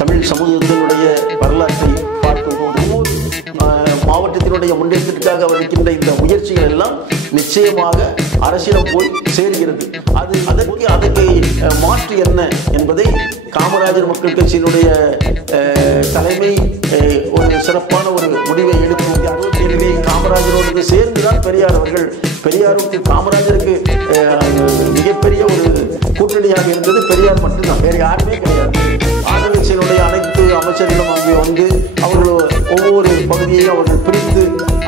தமிழ் சமூகத்தினுடைய வரலாற்றை பார்க்கும்போது மாவட்டத்தினுடைய முன்னேற்றத்திற்காக அவர் இருக்கின்ற இந்த முயற்சிகள் எல்லாம் நிச்சயமாக அரசிடம் போய் சேர்கிறது. அதற்கு மாற்று என்ன என்பதை காமராஜர் மக்கள் கட்சியினுடைய தலைமை ஒரு சிறப்பான ஒரு முடிவை எடுக்கும். 67 காமராஜரோடு சேர்ந்துதான் பெரியார் அவர்கள், பெரியாருக்கு காமராஜருக்கு மிகப்பெரிய ஒரு கூட்டணியாக இருந்தது பெரியார் மட்டும்தான், வேறு யாருமே கிடையாது. ஆளுங்கட்சியினுடைய அனைத்து அமைச்சர்களும் அங்கே வந்து அவர்கள் ஒவ்வொரு பகுதியையும் அவர்கள் பிரித்து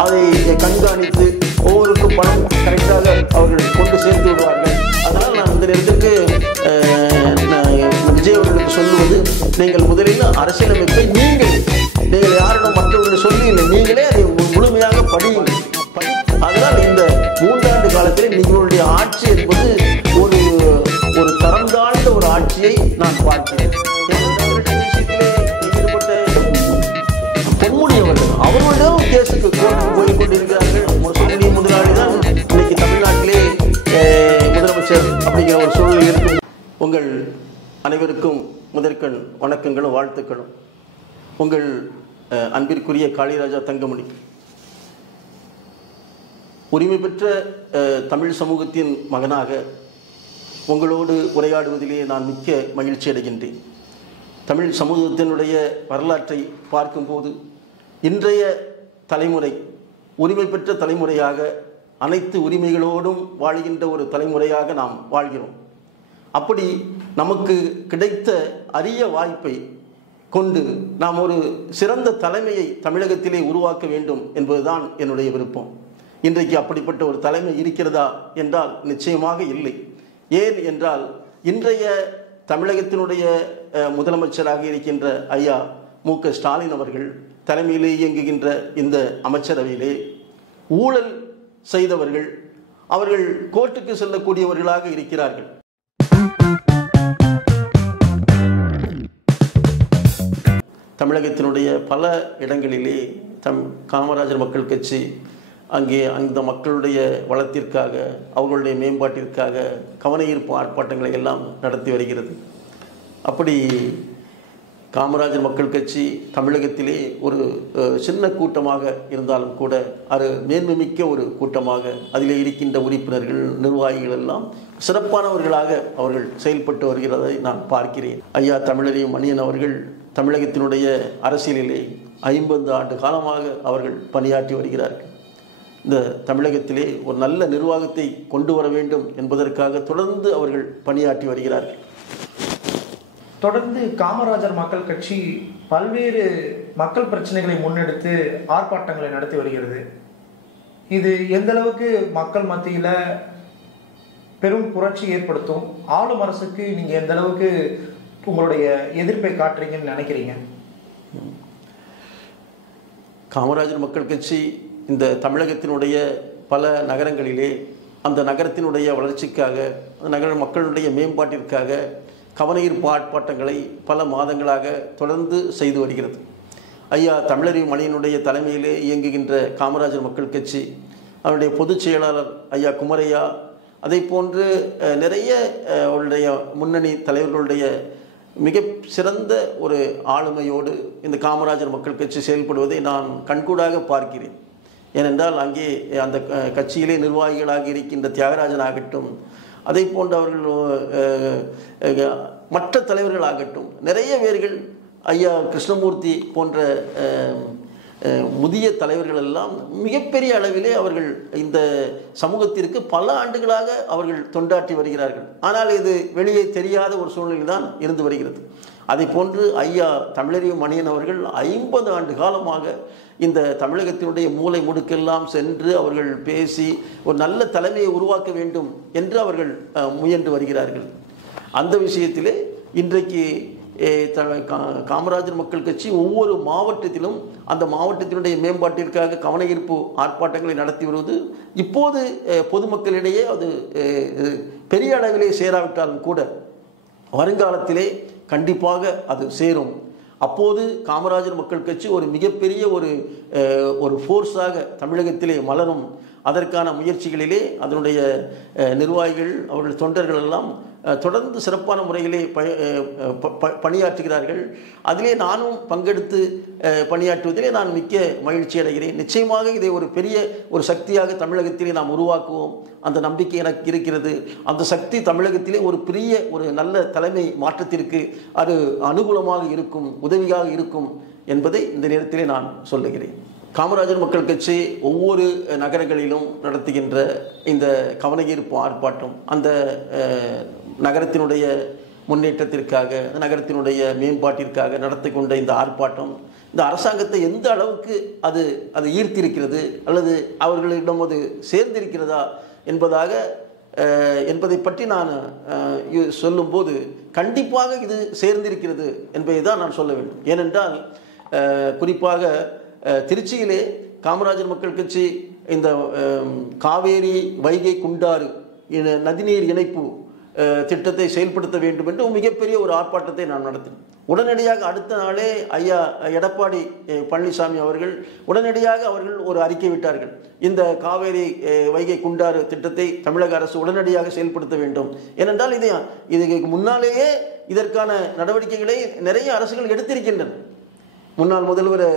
அதை கண்காணித்து ஒவ்வொருக்கும் பணம் கரெக்டாக அவர்கள் கொண்டு சேர்த்து விடுவார்கள். அதனால் நான் இந்த நேரத்திற்கு விஜய் அவர்களுக்கு சொல்லுவது, நீங்கள் முதலில் அரசியலமைப்பை நீங்கள் யாரிடம் மற்றவர்கள் சொல்லி இல்லை, நீங்களே அதை முழுமையாக படியுங்கள். அதனால் இந்த 3 ஆண்டு காலத்தில் நீங்களுடைய ஆட்சி என்பது ஒரு தரம் தாழ்ந்த ஒரு ஆட்சியை நான் பார்க்கிறேன். பொன்முடியவர்கள் அவர்களிடம் கேஸுக்கு கோர்ட்டுக்கு போய் கொண்டிருக்கிறார்கள். பொன்முடிய முதலாளி தான் இன்னைக்கு தமிழ்நாட்டிலே முதலமைச்சர் அப்படிங்கிற ஒரு சூழ்நிலை இருக்கும். உங்கள் அனைவருக்கும் முதற்கண் வணக்கங்களும் வாழ்த்துக்களும். உங்கள் அன்பிற்குரிய காளிராஜா தங்கமணி. உரிமை பெற்ற தமிழ் சமூகத்தின் மகனாக உங்களோடு உரையாடுவதிலே நான் மிக்க மகிழ்ச்சி அடைகின்றேன். தமிழ் சமூகத்தினுடைய வரலாற்றை பார்க்கும்போது இன்றைய தலைமுறை உரிமை பெற்ற தலைமுறையாக, அனைத்து உரிமைகளோடும் வாழ்கின்ற ஒரு தலைமுறையாக நாம் வாழ்கிறோம். அப்படி நமக்கு கிடைத்த அரிய வாய்ப்பை கொண்டு நாம் ஒரு சிறந்த தலைமையை தமிழகத்திலே உருவாக்க வேண்டும் என்பதுதான் என்னுடைய விருப்பம். இன்றைக்கு அப்படிப்பட்ட ஒரு தலைமை இருக்கிறதா என்றால் நிச்சயமாக இல்லை. ஏன் என்றால் இன்றைய தமிழகத்தினுடைய முதலமைச்சராக இருக்கின்ற ஐயா மு.க. ஸ்டாலின் அவர்கள் தலைமையிலே இயங்குகின்ற இந்த அமைச்சரவையிலே ஊழல் செய்தவர்கள், அவர்கள் கோர்ட்டுக்கு செல்லக்கூடியவர்களாக இருக்கிறார்கள். தமிழகத்தினுடைய பல இடங்களிலே காமராஜர் மக்கள் கட்சி அங்கே அந்த மக்களுடைய வளத்திற்காக, அவர்களுடைய மேம்பாட்டிற்காக கவன ஈர்ப்பு ஆர்ப்பாட்டங்களை எல்லாம் நடத்தி வருகிறது. அப்படி காமராஜர் மக்கள் கட்சி தமிழகத்திலே ஒரு சின்ன கூட்டமாக இருந்தாலும் கூட அது மேன்மைமிக்க ஒரு கூட்டமாக, அதிலே இருக்கின்ற உறுப்பினர்கள், நிர்வாகிகள் எல்லாம் சிறப்பானவர்களாக அவர்கள் செயல்பட்டு வருகிறதை நான் பார்க்கிறேன். ஐயா தமிழறியும் மணியன் அவர்கள் தமிழகத்தினுடைய அரசியலிலே 50 ஆண்டு காலமாக அவர்கள் பணியாற்றி வருகிறார்கள். இந்த தமிழகத்திலே ஒரு நல்ல நிர்வாகத்தை கொண்டு வர வேண்டும் என்பதற்காக தொடர்ந்து அவர்கள் பணியாற்றி வருகிறார்கள். தொடர்ந்து காமராஜர் மக்கள் கட்சி பல்வேறு மக்கள் பிரச்சனைகளை முன்னெடுத்து ஆர்ப்பாட்டங்களை நடத்தி வருகிறது. இது எந்த அளவுக்கு மக்கள் மத்தியில் பெரும் புரட்சி ஏற்படுத்தும்? ஆளும் அரசுக்கு நீங்க எந்த அளவுக்கு உங்களுடைய எதிர்ப்பை காட்டுறீங்கன்னு நினைக்கிறீங்க? காமராஜர் மக்கள் கட்சி இந்த தமிழகத்தினுடைய பல நகரங்களிலே அந்த நகரத்தினுடைய வளர்ச்சிக்காக, நகர மக்களுடைய மேம்பாட்டிற்காக கவன ஈர்ப்பு ஆர்ப்பாட்டங்களை பல மாதங்களாக தொடர்ந்து செய்து வருகிறது. ஐயா தமிழறியும் மணியனுடைய தலைமையிலே இயங்குகின்ற காமராஜர் மக்கள் கட்சி, அவருடைய பொதுச் செயலாளர் ஐயா குமரையா, அதை போன்று நிறைய அவருடைய முன்னணி தலைவர்களுடைய மிக சிறந்த ஒரு ஆளுமையோடு இந்த காமராஜர் மக்கள் கட்சி செயல்படுவதை நான் கண்கூடாக பார்க்கிறேன். ஏனென்றால் அங்கே அந்த கட்சியிலே நிர்வாகிகளாக இருக்கின்ற தியாகராஜன் ஆகட்டும், அதை போன்ற அவர்கள் மற்ற தலைவர்களாகட்டும், நிறைய பேர்கள், ஐயா கிருஷ்ணமூர்த்தி போன்ற முதிய தலைவர்கள் எல்லாம் மிகப்பெரிய அளவிலே அவர்கள் இந்த சமூகத்திற்கு பல ஆண்டுகளாக அவர்கள் தொண்டாற்றி வருகிறார்கள். ஆனால் இது வெளியே தெரியாத ஒரு சூழ்நிலை தான் இருந்து வருகிறது. அதை போன்று ஐயா தமிழறியும் மணியன் அவர்கள் 50 ஆண்டு காலமாக இந்த தமிழகத்தினுடைய மூலை முடுக்கெல்லாம் சென்று அவர்கள் பேசி ஒரு நல்ல தலைமையை உருவாக்க வேண்டும் என்று அவர்கள் முயன்று வருகிறார்கள். அந்த விஷயத்திலே இன்றைக்கு காமராஜர் மக்கள் கட்சி ஒவ்வொரு மாவட்டத்திலும் அந்த மாவட்டத்தினுடைய மேம்பாட்டிற்காக கவன ஈர்ப்பு ஆர்ப்பாட்டங்களை நடத்தி வருவது இப்போது பொதுமக்களிடையே அது பெரிய அளவிலே சேராவிட்டாலும் கூட வருங்காலத்திலே கண்டிப்பாக அது சேரும். அப்போது காமராஜர் மக்கள் கட்சி ஒரு மிகப்பெரிய ஒரு ஃபோர்ஸாக தமிழகத்திலே மலரும். அதற்கான முயற்சிகளிலே அதனுடைய நிர்வாகிகள், அவர்கள் தொண்டர்கள் எல்லாம் தொடர்ந்து சிறப்பான முறையிலே பணியாற்றுகிறார்கள். அதிலே நானும் பங்கெடுத்து பணியாற்றுவதிலே நான் மிக்க மகிழ்ச்சி அடைகிறேன். நிச்சயமாக இதை ஒரு பெரிய ஒரு சக்தியாக தமிழகத்திலே நாம் உருவாக்குவோம். அந்த நம்பிக்கை எனக்கு இருக்கிறது. அந்த சக்தி தமிழகத்திலே ஒரு பெரிய ஒரு நல்ல தலைமை மாற்றத்திற்கு அது அனுகூலமாக இருக்கும், உதவியாக இருக்கும் என்பதை இந்த நேரத்திலே நான் சொல்லுகிறேன். காமராஜர் மக்கள் கட்சி ஒவ்வொரு நகரங்களிலும் நடத்துகின்ற இந்த கவனஈர்ப்பு ஆர்ப்பாட்டம் அந்த நகரத்தினுடைய முன்னேற்றத்திற்காக, நகரத்தினுடைய மேம்பாட்டிற்காக நடத்தி கொண்ட இந்த ஆர்ப்பாட்டம் இந்த அரசாங்கத்தை எந்த அளவுக்கு அது ஈர்த்திருக்கிறது அல்லது அவர்களிடம் அது சேர்ந்திருக்கிறதா என்பதை பற்றி நான் சொல்லும்போது கண்டிப்பாக இது சேர்ந்திருக்கிறது என்பதை தான் நான் சொல்ல வேண்டும். ஏனென்றால் குறிப்பாக திருச்சியிலே காமராஜர் மக்கள் கட்சி இந்த காவேரி வைகை குண்டாறு நதிநீர் இணைப்பு திட்டத்தை செயல்படுத்த வேண்டும் என்று மிகப்பெரிய ஒரு ஆர்ப்பாட்டத்தை நான் நடத்தினேன். உடனடியாக அடுத்த நாளே ஐயா எடப்பாடி பழனிசாமி அவர்கள் உடனடியாக அவர்கள் ஒரு அறிக்கை விட்டார்கள். இந்த காவேரி வைகை குண்டாறு திட்டத்தை தமிழக அரசு உடனடியாக செயல்படுத்த வேண்டும். ஏனென்றால் இதுக்கு முன்னாலேயே இதற்கான நடவடிக்கைகளை நிறைய அரசுகள் எடுத்திருக்கின்றன. முன்னாள் முதல்வர்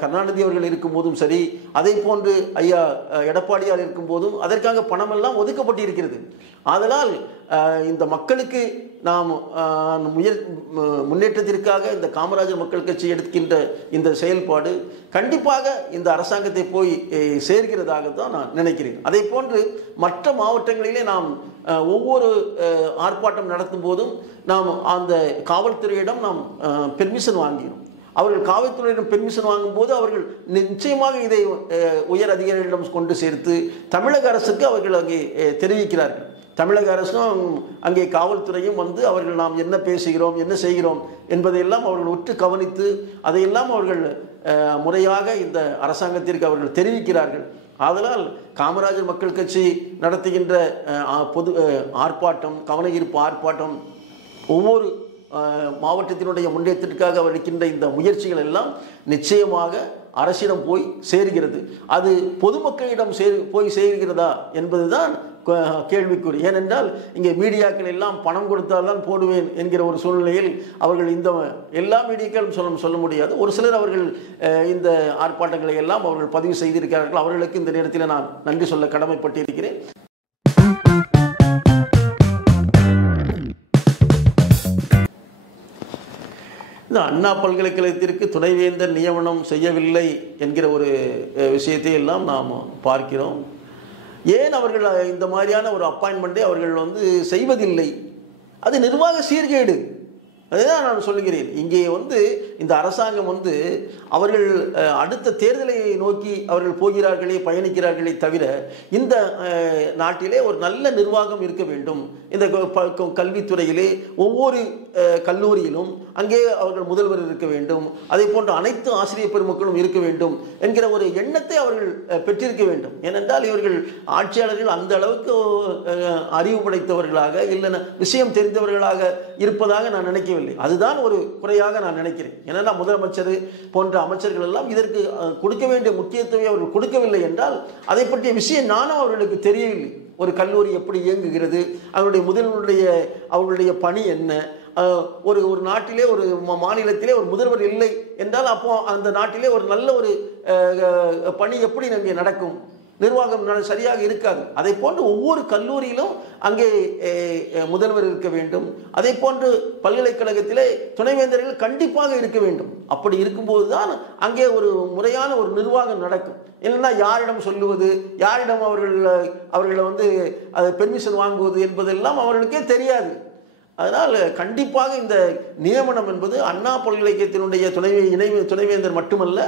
கருணாநிதி அவர்கள் இருக்கும்போதும் சரி, அதை போன்று ஐயா எடப்பாடியார் இருக்கும்போதும் அதற்காக பணமெல்லாம் ஒதுக்கப்பட்டிருக்கிறது. ஆதலால் இந்த மக்களுக்கு நாம் முன்னேற்றத்திற்காக இந்த காமராஜர் மக்கள் கட்சி எடுக்கின்ற இந்த செயல்பாடு கண்டிப்பாக இந்த அரசாங்கத்தை போய் சேர்கிறதாகத்தான் நான் நினைக்கிறேன். அதை போன்று மற்ற மாவட்டங்களிலே நாம் ஒவ்வொரு ஆர்ப்பாட்டம் நடத்தும் போதும் நாம் அந்த காவல்துறையிடம் நாம் பெர்மிஷன் வாங்கினோம். அவர்கள் காவல்துறையிடம் பெர்மிஷன் வாங்கும்போது அவர்கள் நிச்சயமாக இதை உயர் அதிகாரிகளிடம் கொண்டு சேர்த்து தமிழக அரசுக்கு அவர்கள் அங்கே தெரிவிக்கிறார்கள். தமிழக அரசும் அங்கே காவல்துறையும் வந்து அவர்கள் நாம் என்ன பேசுகிறோம், என்ன செய்கிறோம் என்பதையெல்லாம் அவர்கள் உற்று கவனித்து அதையெல்லாம் அவர்கள் முறையாக இந்த அரசாங்கத்திற்கு அவர்கள் தெரிவிக்கிறார்கள். ஆதலால் காமராஜர் மக்கள் கட்சி நடத்துகின்ற பொது ஆர்ப்பாட்டம், கவனஈர்ப்பு ஆர்ப்பாட்டம் ஒவ்வொரு மாவட்டத்தினுடைய முன்னேற்றத்திற்காக அவர் இருக்கின்ற இந்த முயற்சிகள் எல்லாம் நிச்சயமாக அரசிடம் போய் சேர்கிறது. அது பொதுமக்களிடம் போய் சேர்கிறதா என்பதுதான் கேள்விக்குறி. ஏனென்றால் இங்கே மீடியாக்கள் எல்லாம் பணம் கொடுத்தால்தான் போடுவேன் என்கிற ஒரு சூழ்நிலையில் அவர்கள் இந்த எல்லா மீடியாக்களும் சொல்ல முடியாது. ஒரு சிலர் அவர்கள் இந்த ஆர்ப்பாட்டங்களை எல்லாம் அவர்கள் பதிவு செய்திருக்கிறார்கள். அவர்களுக்கு இந்த நேரத்தில் நான் நன்றி சொல்ல கடமைப்பட்டிருக்கிறேன். இந்த அண்ணா பல்கலைக்கழகத்திற்கு துணைவேந்தர் நியமனம் செய்யவில்லை என்கிற ஒரு விஷயத்தை எல்லாம் நாம் பார்க்கிறோம். ஏன் அவர்கள் இந்த மாதிரியான ஒரு அப்பாயின்மெண்ட்டை அவர்கள் வந்து செய்வதில்லை? அது நிர்வாக சீர்கேடு. அதுதான் நான் சொல்லுகிறேன். இங்கே வந்து இந்த அரசாங்கம் வந்து அவர்கள் அடுத்த தேர்தலை நோக்கி அவர்கள் போகிறார்களே, பயணிக்கிறார்களே தவிர இந்த நாட்டிலே ஒரு நல்ல நிர்வாகம் இருக்க வேண்டும். இந்த கல்வித்துறையிலே ஒவ்வொரு கல்லூரியிலும் அங்கே அவர்கள் முதல்வர் இருக்க வேண்டும், அதே போன்ற அனைத்து ஆசிரியர் பெருமக்களும் இருக்க வேண்டும் என்கிற ஒரு எண்ணத்தை அவர்கள் பெற்றிருக்க வேண்டும். ஏனென்றால் இவர்கள் ஆட்சியாளர்கள் அந்த அளவுக்கு அறிவு படைத்தவர்களாக இல்லைன்னா விஷயம் தெரிந்தவர்களாக இருப்பதாக நான் நினைக்கவில்லை. அதுதான் ஒரு குறையாக நான் நினைக்கிறேன். ஏன்னா முதலமைச்சர் போன்ற அமைச்சர்கள் எல்லாம் இதற்கு கொடுக்க வேண்டிய முக்கியத்துவம் அவர்கள் கொடுக்கவில்லை என்றால் அதை பற்றிய விஷயம் நானும் அவர்களுக்கு தெரியவில்லை. ஒரு கல்லூரி எப்படி இயங்குகிறது, அவருடைய அவர்களுடைய பணி என்ன, ஒரு நாட்டிலே ஒரு மாநிலத்திலே ஒரு முதல்வர் இல்லை என்றால் அப்போ அந்த நாட்டிலே ஒரு நல்ல ஒரு பணி எப்படி அங்கே நடக்கும், நிர்வாகம் சரியாக இருக்காது. அதை போன்று ஒவ்வொரு கல்லூரியிலும் அங்கே முதல்வர் இருக்க வேண்டும். அதை போன்று பல்கலைக்கழகத்திலே துணைவேந்தர்கள் கண்டிப்பாக இருக்க வேண்டும். அப்படி இருக்கும்போது தான் அங்கே ஒரு முறையான ஒரு நிர்வாகம் நடக்கும். இல்லைன்னா யாரிடம் சொல்லுவது, யாரிடம் அவர்களை வந்து அதை பெர்மிஷன் வாங்குவது என்பதெல்லாம் அவர்களுக்கே தெரியாது. அதனால் கண்டிப்பாக இந்த நியமனம் என்பது அண்ணா பல்கலைக்கழகத்தினுடைய துணைவேந்தர் மட்டுமல்ல,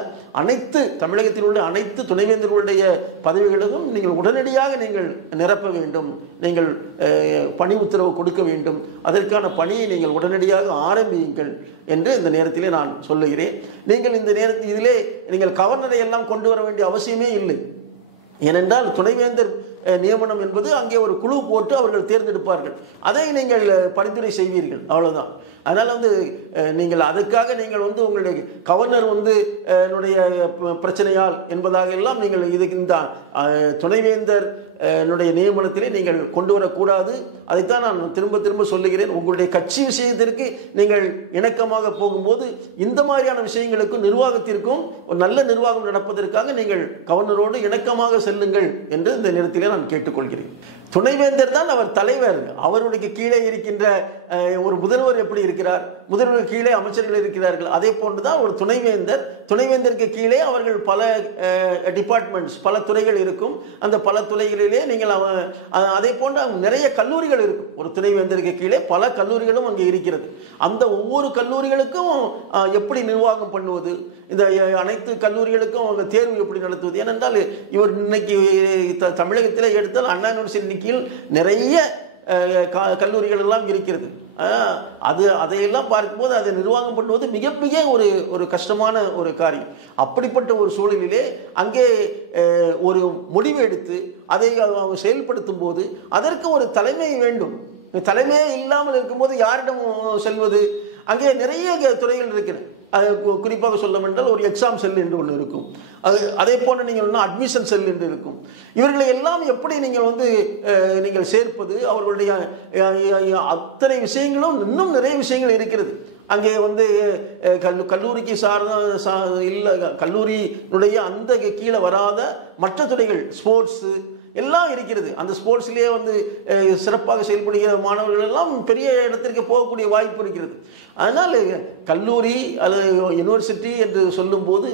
அனைத்து தமிழகத்தினுடைய அனைத்து துணைவேந்தர்களுடைய பதவிகளும் நீங்கள் உடனடியாக நீங்கள் நிரப்ப வேண்டும், நீங்கள் பணி உத்தரவு கொடுக்க வேண்டும், அதற்கான பணியை நீங்கள் உடனடியாக ஆரம்பியுங்கள் என்று இந்த நேரத்திலே நான் சொல்லுகிறேன். நீங்கள் இந்த நேரத்தில் இதிலே நீங்கள் கவர்னரை எல்லாம் கொண்டு வர வேண்டிய அவசியமே இல்லை. ஏனென்றால் துணைவேந்தர் நியமனம் என்பது அங்கே ஒரு குழு போட்டு அவர்கள் தேர்ந்தெடுப்பார்கள், அதை நீங்கள் பரிந்துரை செய்வீர்கள், அவ்வளவுதான். அதனால் வந்து நீங்கள் அதுக்காக நீங்கள் வந்து உங்களுடைய கவர்னர் வந்து என்னுடைய பிரச்சனையால் என்பதாக எல்லாம் நீங்கள் இதுக்கு இந்த துணைவேந்தர் என்னுடைய நியமனத்திலே நீங்கள் கொண்டு வரக்கூடாது. அதைத்தான் நான் திரும்ப திரும்ப சொல்லுகிறேன். உங்களுடைய கட்சி விஷயத்திற்கு நீங்கள் இணக்கமாக போகும்போது இந்த மாதிரியான விஷயங்களுக்கும் நிர்வாகத்திற்கும் ஒரு நல்ல நிர்வாகம் நடப்பதற்காக நீங்கள் கவர்னரோடு இணக்கமாக செல்லுங்கள் என்று இந்த நேரத்திலே நான் கேட்டுக்கொள்கிறேன். துணைவேந்தர் தான் அவர் தலைவர். அவருடைய கீழே இருக்கின்ற ஒரு முதல்வர் எப்படி இருக்கிறார், முதல்வர் கீழே அமைச்சர்கள் இருக்கிறார்கள், அதே போன்றுதான் ஒரு துணைவேந்தர். துணைவேந்தருக்கு கீழே அவர்கள் பல டிபார்ட்மெண்ட்ஸ், பல துறைகள் இருக்கும். அந்த பல துறைகளிலே நீங்கள் அதே போன்ற நிறைய கல்லூரிகள் இருக்கும். ஒரு துணைவேந்தருக்கு கீழே பல கல்லூரிகளும் அங்கே இருக்கிறது. அந்த ஒவ்வொரு கல்லூரிகளுக்கும் எப்படி நிர்வாகம் பண்ணுவது, இந்த அனைத்து கல்லூரிகளுக்கும் அவங்க தேர்வு எப்படி நடத்துவது. ஏனென்றால் இவர் இன்னைக்கு தமிழகத்தில் எடுத்தால் அண்ணா யூனிவர்சிட்டி நிறைய கல்லூரிகள் எல்லாம் இருக்கிறது. அதையெல்லாம் பார்க்கும்போது அதை நிர்வாகம் பண்ணுவது மிக மிக ஒரு கஷ்டமான ஒரு காரியம். அப்படிப்பட்ட ஒரு சூழலிலே அங்கே ஒரு முடிவு எடுத்து அதை அவங்க செயல்படுத்தும் போது அதற்கு ஒரு தலைமை வேண்டும். தலைமையே இல்லாமல் இருக்கும்போது யாரிடம் செல்வது? அங்கே நிறைய துறைகள் இருக்கிறது. அது குறிப்பாக சொல்ல வேண்டால் ஒரு எக்ஸாம் செல் என்று ஒன்று இருக்கும். அதே போன்று நீங்கள் அட்மிஷன் செல் என்று இருக்கும். இவர்களை எல்லாம் எப்படி நீங்கள் சேர்ப்பது? அவர்களுடைய அத்தனை விஷயங்களும் இன்னும் நிறைய விஷயங்கள் இருக்கிறது. அங்கே கல்லூரிக்கு கல்லூரியினுடைய அந்த கீழே வராத மற்ற துறைகள், ஸ்போர்ட்ஸு எல்லாம் இருக்கிறது. அந்த ஸ்போர்ட்ஸ்லேயே சிறப்பாக செயல்படுகிற மாணவர்கள் எல்லாம் பெரிய இடத்திற்கு போகக்கூடிய வாய்ப்பு இருக்கிறது. அதனால் கல்லூரி அல்லது யூனிவர்சிட்டி என்று சொல்லும்போது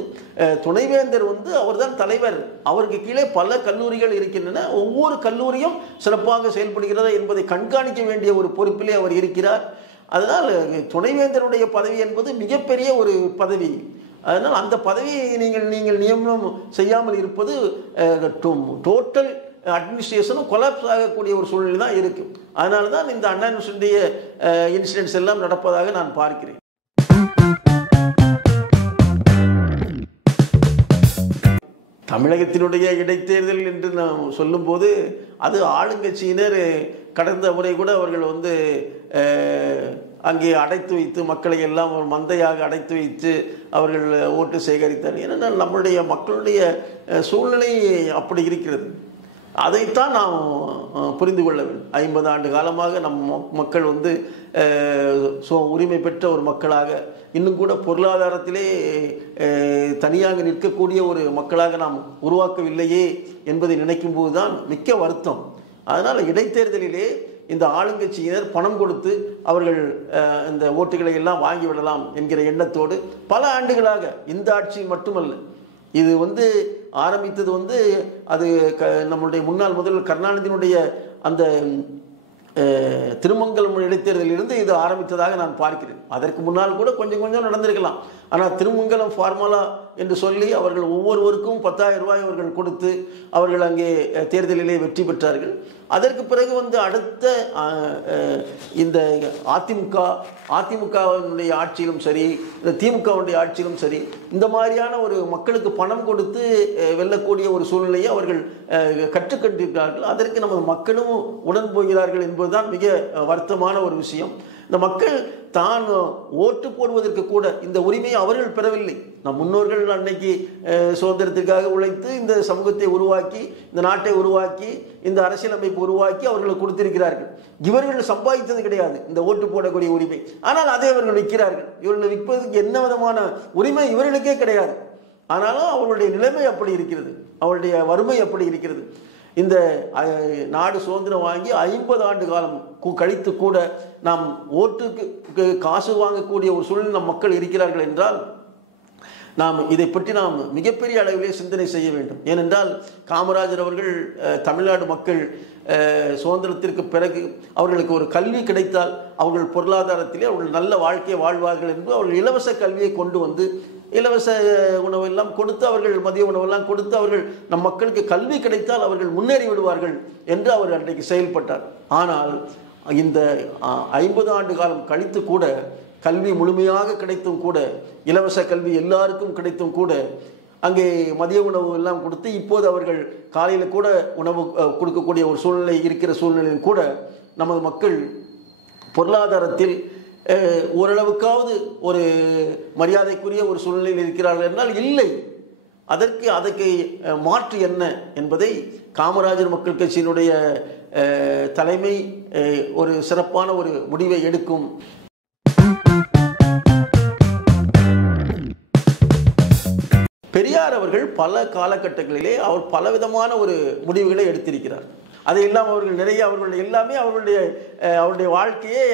துணைவேந்தர் அவர் தான் தலைவர். அவருக்கு கீழே பல கல்லூரிகள் இருக்கின்றன. ஒவ்வொரு கல்லூரியும் சிறப்பாக செயல்படுகிறதா என்பதை கண்காணிக்க வேண்டிய ஒரு பொறுப்பிலே அவர் இருக்கிறார். அதனால் துணைவேந்தருடைய பதவி என்பது மிகப்பெரிய ஒரு பதவி. அதனால் அந்த பதவியை நீங்கள் நியமனம் செய்யாமல் இருப்பது டோட்டல் அட்மினிஸ்ட்ரேஷனும் கொலாப்ஸ் ஆகக்கூடிய ஒரு சூழ்நிலை தான் இருக்கு. அதனால தான் இந்த அண்ணா யூனிவர்சிட்டிய இன்சிடென்ட்ஸ் எல்லாம் நடப்பதாக நான் பார்க்கிறேன். தமிழகத்தினுடைய இடைத்தேர்தல் என்று நாம் சொல்லும்போது அது ஆளுங்கட்சியினர் கடந்த முறை கூட அவர்கள் அங்கே அடைத்து வைத்து மக்களை எல்லாம் ஒரு மந்தையாக அடைத்து வைத்து அவர்கள் ஓட்டு சேகரித்தார். ஏனென்றால் நம்முடைய மக்களுடைய சூழ்நிலை அப்படி இருக்கிறது. அதைத்தான் நாம் புரிந்து கொள்ள வேண்டும். 50 ஆண்டு காலமாக நம் மக்கள் உரிமை பெற்ற ஒரு மக்களாக, இன்னும் கூட பொருளாதாரத்திலே தனியாக நிற்கக்கூடிய ஒரு மக்களாக நாம் உருவாக்கவில்லையே என்பதை நினைக்கும் போது தான் மிக்க வருத்தம். அதனால் இடைத்தேர்தலிலே இந்த ஆளுங்கட்சியினர் பணம் கொடுத்து அவர்கள் இந்த ஓட்டுகளை எல்லாம் வாங்கிவிடலாம் என்கிற எண்ணத்தோடு பல ஆண்டுகளாக, இந்த ஆட்சி மட்டுமல்ல, இது ஆரம்பித்தது அது நம்முடைய முன்னாள் முதல்வர் கருணாநிதியினுடைய அந்த திருமங்கலம் இடைத்தேர்தலிலிருந்து இது ஆரம்பித்ததாக நான் பார்க்கிறேன். அதற்கு முன்னால் கூட கொஞ்சம் கொஞ்சம் நடந்திருக்கலாம். ஆனால் திருமங்கலம் ஃபார்முலா என்று சொல்லி அவர்கள் ஒவ்வொருவருக்கும் 10,000 ரூபாய் அவர்கள் கொடுத்து அவர்கள் அங்கே தேர்தலிலே வெற்றி பெற்றார்கள். அதற்கு பிறகு அடுத்த இந்த அதிமுகவினுடைய ஆட்சியிலும் சரி, இந்த திமுகவுடைய ஆட்சியிலும் சரி, இந்த மாதிரியான ஒரு மக்களுக்கு பணம் கொடுத்து வெல்லக்கூடிய ஒரு சூழ்நிலையை அவர்கள் கற்றுக்கொண்டிருக்கிறார்கள். அதற்கு நமது மக்களும் உடன் போகிறார்கள் என்பதுதான் மிக வருத்தமான ஒரு விஷயம். இந்த மக்கள் தான் ஓட்டு போடுவதற்கு கூட இந்த உரிமையை அவர்கள் பெறவில்லை. நம் முன்னோர்கள் அன்னைக்கு சுதந்திரத்திற்காக உழைத்து இந்த சமூகத்தை உருவாக்கி, இந்த நாட்டை உருவாக்கி, இந்த அரசியலமைப்பு உருவாக்கி அவர்களுக்கு கொடுத்திருக்கிறார்கள். இவர்கள் சம்பாதித்தது கிடையாது இந்த ஓட்டு போடக்கூடிய உரிமை. ஆனால் அதை அவர்கள் விற்கிறார்கள். இவர்கள் விற்பதற்கு என்ன விதமான உரிமை இவர்களுக்கே கிடையாது. ஆனாலும் அவர்களுடைய நிலைமை அப்படி இருக்கிறது, அவருடைய வறுமை அப்படி இருக்கிறது. இந்த நாடு சுதந்திரம் வாங்கி 50 ஆண்டு காலம் கழித்து கூட நாம் ஓட்டுக்கு காசு வாங்கக்கூடிய ஒரு சூழ்நிலை நம் மக்கள் இருக்கிறார்கள் என்றால் நாம் இதை பற்றி நாம் மிகப்பெரிய அளவிலே சிந்தனை செய்ய வேண்டும். ஏனென்றால் காமராஜர் அவர்கள் தமிழ்நாடு மக்கள் சுதந்திரத்திற்கு பிறகு அவர்களுக்கு ஒரு கல்வி கிடைத்தால் அவர்கள் பொருளாதாரத்திலே அவர்கள் நல்ல வாழ்க்கையை வாழ்வார்கள் என்று அவர்கள் இலவச கல்வியை கொண்டு இலவச உணவெல்லாம் கொடுத்து, அவர்கள் மதிய உணவெல்லாம் கொடுத்து, அவர்கள் நம் மக்களுக்கு கல்வி கிடைத்தால் அவர்கள் முன்னேறி விடுவார்கள் என்று அவர் அன்றைக்கு செயல்பட்டார். ஆனால் இந்த 50 ஆண்டு காலம் கழித்து கூட கல்வி முழுமையாக கிடைத்தும் கூட, இலவச கல்வி எல்லாருக்கும் கிடைத்தும் கூட, அங்கே மதிய உணவு எல்லாம் கொடுத்து இப்போது அவர்கள் காலையில் கூட உணவு கொடுக்கக்கூடிய ஒரு சூழ்நிலை இருக்கிற சூழ்நிலையில் கூட நமது மக்கள் பொருளாதாரத்தில் ஓரளவுக்காவது ஒரு மரியாதைக்குரிய ஒரு சூழ்நிலையில் இருக்கிறார்கள் என்றால் இல்லை. அதற்கு மாற்று என்ன என்பதை காமராஜர் மக்கள் கட்சியினுடைய தலைமை ஒரு சிறப்பான ஒரு முடிவை எடுக்கும். பெரியார் அவர்கள் பல காலகட்டங்களிலே அவர் பலவிதமான ஒரு முடிவுகளை எடுத்திருக்கிறார். அதையெல்லாம் அவர்கள் நிறைய அவருடைய வாழ்க்கையை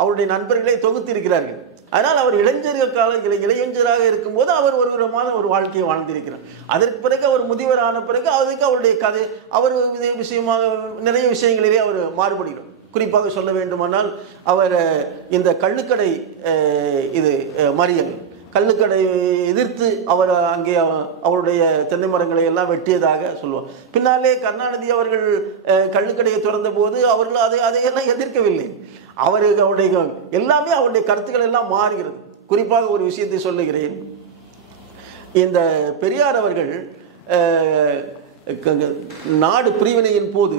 அவருடைய நண்பர்களே தொகுத்திருக்கிறார்கள். அதனால் அவர் இளைஞராக இருக்கும்போது அவர் ஒரு விதமான ஒரு வாழ்க்கையை வாழ்ந்திருக்கிறார். அதற்கு பிறகு அவர் முதியவர் ஆன பிறகு அதுக்கு அவருடைய கதை அவர் விஷயமாக நிறைய விஷயங்களிலே அவர் மாறுபடுகிறார். குறிப்பாக சொல்ல வேண்டுமானால் அவர் இந்த கள்ளுக்கடை மறியல் கள்ளுக்கடை எதிர்த்து அவர் அங்கே அவருடைய தென்னை மரங்களை எல்லாம் வெட்டியதாக சொல்லுவார். பின்னாலே கருணாநிதி அவர்கள் கள்ளுக்கடையை திறந்த போது அவர்கள் அதையெல்லாம் எதிர்க்கவில்லை. அவருடைய எல்லாமே அவருடைய கருத்துக்கள் எல்லாம் மாறுகிறது. குறிப்பாக ஒரு விஷயத்தை சொல்லுகிறேன். இந்த பெரியார் அவர்கள் நாடு பிரிவினையின் போது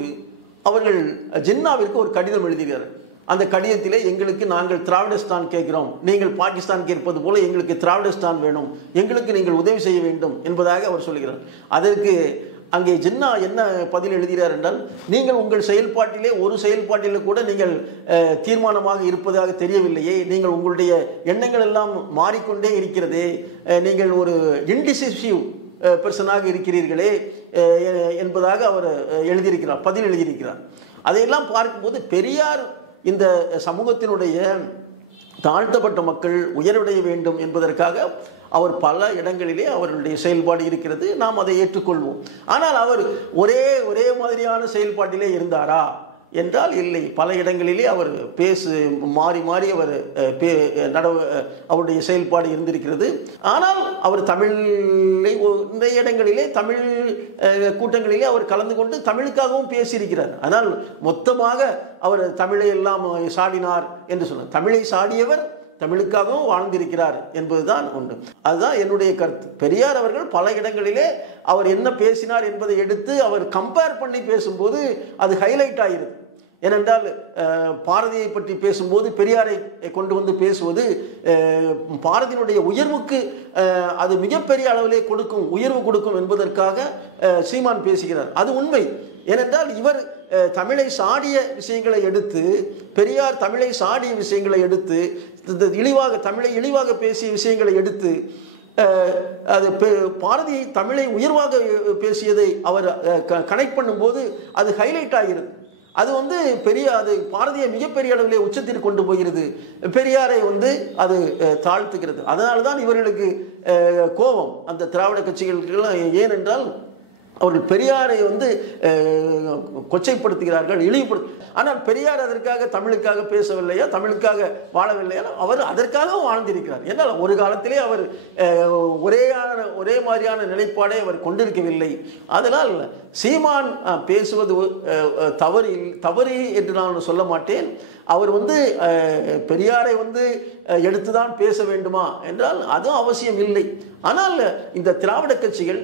அவர்கள் ஜின்னாவிற்கு ஒரு கடிதம் எழுதுகிறார்கள். அந்த கடிதத்திலே எங்களுக்கு நாங்கள் திராவிடஸ்தான் கேட்கிறோம், நீங்கள் பாகிஸ்தான் கேட்பது போல எங்களுக்கு திராவிடஸ்தான் வேணும், எங்களுக்கு நீங்கள் உதவி செய்ய வேண்டும் என்பதாக அவர் சொல்கிறார். அதற்கு அங்கே ஜின்னா என்ன பதில் எழுதுகிறார் என்றால், நீங்கள் உங்கள் செயல்பாட்டிலே ஒரு செயல்பாட்டில் கூட நீங்கள் தீர்மானமாக இருப்பதாக தெரியவில்லையே, நீங்கள் உங்களுடைய எண்ணங்கள் எல்லாம் மாறிக்கொண்டே இருக்கிறதே, நீங்கள் ஒரு இன்டிசிசிவ் பெர்சனாக இருக்கிறீர்களே என்பதாக அவர் பதில் எழுதியிருக்கிறார். அதையெல்லாம் பார்க்கும்போது பெரியார் இந்த சமூகத்தினுடைய தாழ்த்தப்பட்ட மக்கள் உயர்வடைய வேண்டும் என்பதற்காக அவர் பல இடங்களிலே அவர்களுடைய செயல்பாடு இருக்கிறது, நாம் அதை ஏற்றுக்கொள்வோம். ஆனால் அவர் ஒரே மாதிரியான செயல்பாட்டிலே இருந்தாரா என்றால் இல்லை. பல இடங்களிலே அவர் மாறி அவர் அவருடைய செயல்பாடு இருந்திருக்கிறது. ஆனால் அவர் நிறைய இடங்களிலே தமிழ் கூட்டங்களிலே அவர் கலந்து கொண்டு தமிழுக்காகவும் பேசியிருக்கிறார். ஆனால் மொத்தமாக அவர் தமிழை எல்லாம் சாடினார் என்று சொன்னார். தமிழை சாடியவர் தமிழுக்காகவும் வாழ்ந்திருக்கிறார் என்பதுதான் ஒன்று. அதுதான் என்னுடைய கருத்து. பெரியார் அவர்கள் பல இடங்களிலே அவர் என்ன பேசினார் என்பதை எடுத்து அவர் கம்பேர் பண்ணி பேசும்போது அது ஹைலைட் ஆகிறது. ஏனென்றால் பாரதியை பற்றி பேசும்போது பெரியாரை கொண்டு வந்து பேசுவது பாரதியினுடைய உயர்வுக்கு அது மிகப்பெரிய அளவிலே உயர்வு கொடுக்கும் என்பதற்காக சீமான் பேசுகிறார். அது உண்மை. ஏனென்றால் இவர் தமிழை சாடிய விஷயங்களை எடுத்து, பெரியார் தமிழை சாடிய விஷயங்களை எடுத்து, தமிழை இழிவாக பேசிய விஷயங்களை எடுத்து, அது பாரதி தமிழை உயர்வாக பேசியதை அவர் கனெக்ட் பண்ணும்போது அது ஹைலைட் ஆகிறது. அது பாரதியை மிகப்பெரிய அளவிலே உச்சத்திற்கு கொண்டு போகிறது, பெரியாரை அது தாழ்த்துகிறது. அதனால்தான் இவர்களுக்கு கோபம் அந்த திராவிட கட்சிகளுக்கெல்லாம். ஏனென்றால் அவர்கள் பெரியாரை கொச்சைப்படுத்துகிறார்கள், இழிவுபடுத்து. ஆனால் பெரியார் அதற்காக தமிழுக்காக பேசவில்லையா, தமிழுக்காக வாழவில்லையா? அவர் அதற்காகவும் வாழ்ந்திருக்கிறார். ஏன்னால் ஒரு காலத்திலே அவர் ஒரே மாதிரியான நிலைப்பாடை அவர் கொண்டிருக்கவில்லை. அதனால் சீமான் பேசுவது தவறு என்று நான் சொல்ல மாட்டேன். அவர் பெரியாரை எடுத்துதான் பேச வேண்டுமா என்றால் அதுவும் அவசியம் இல்லை. ஆனால் இந்த திராவிட கட்சிகள்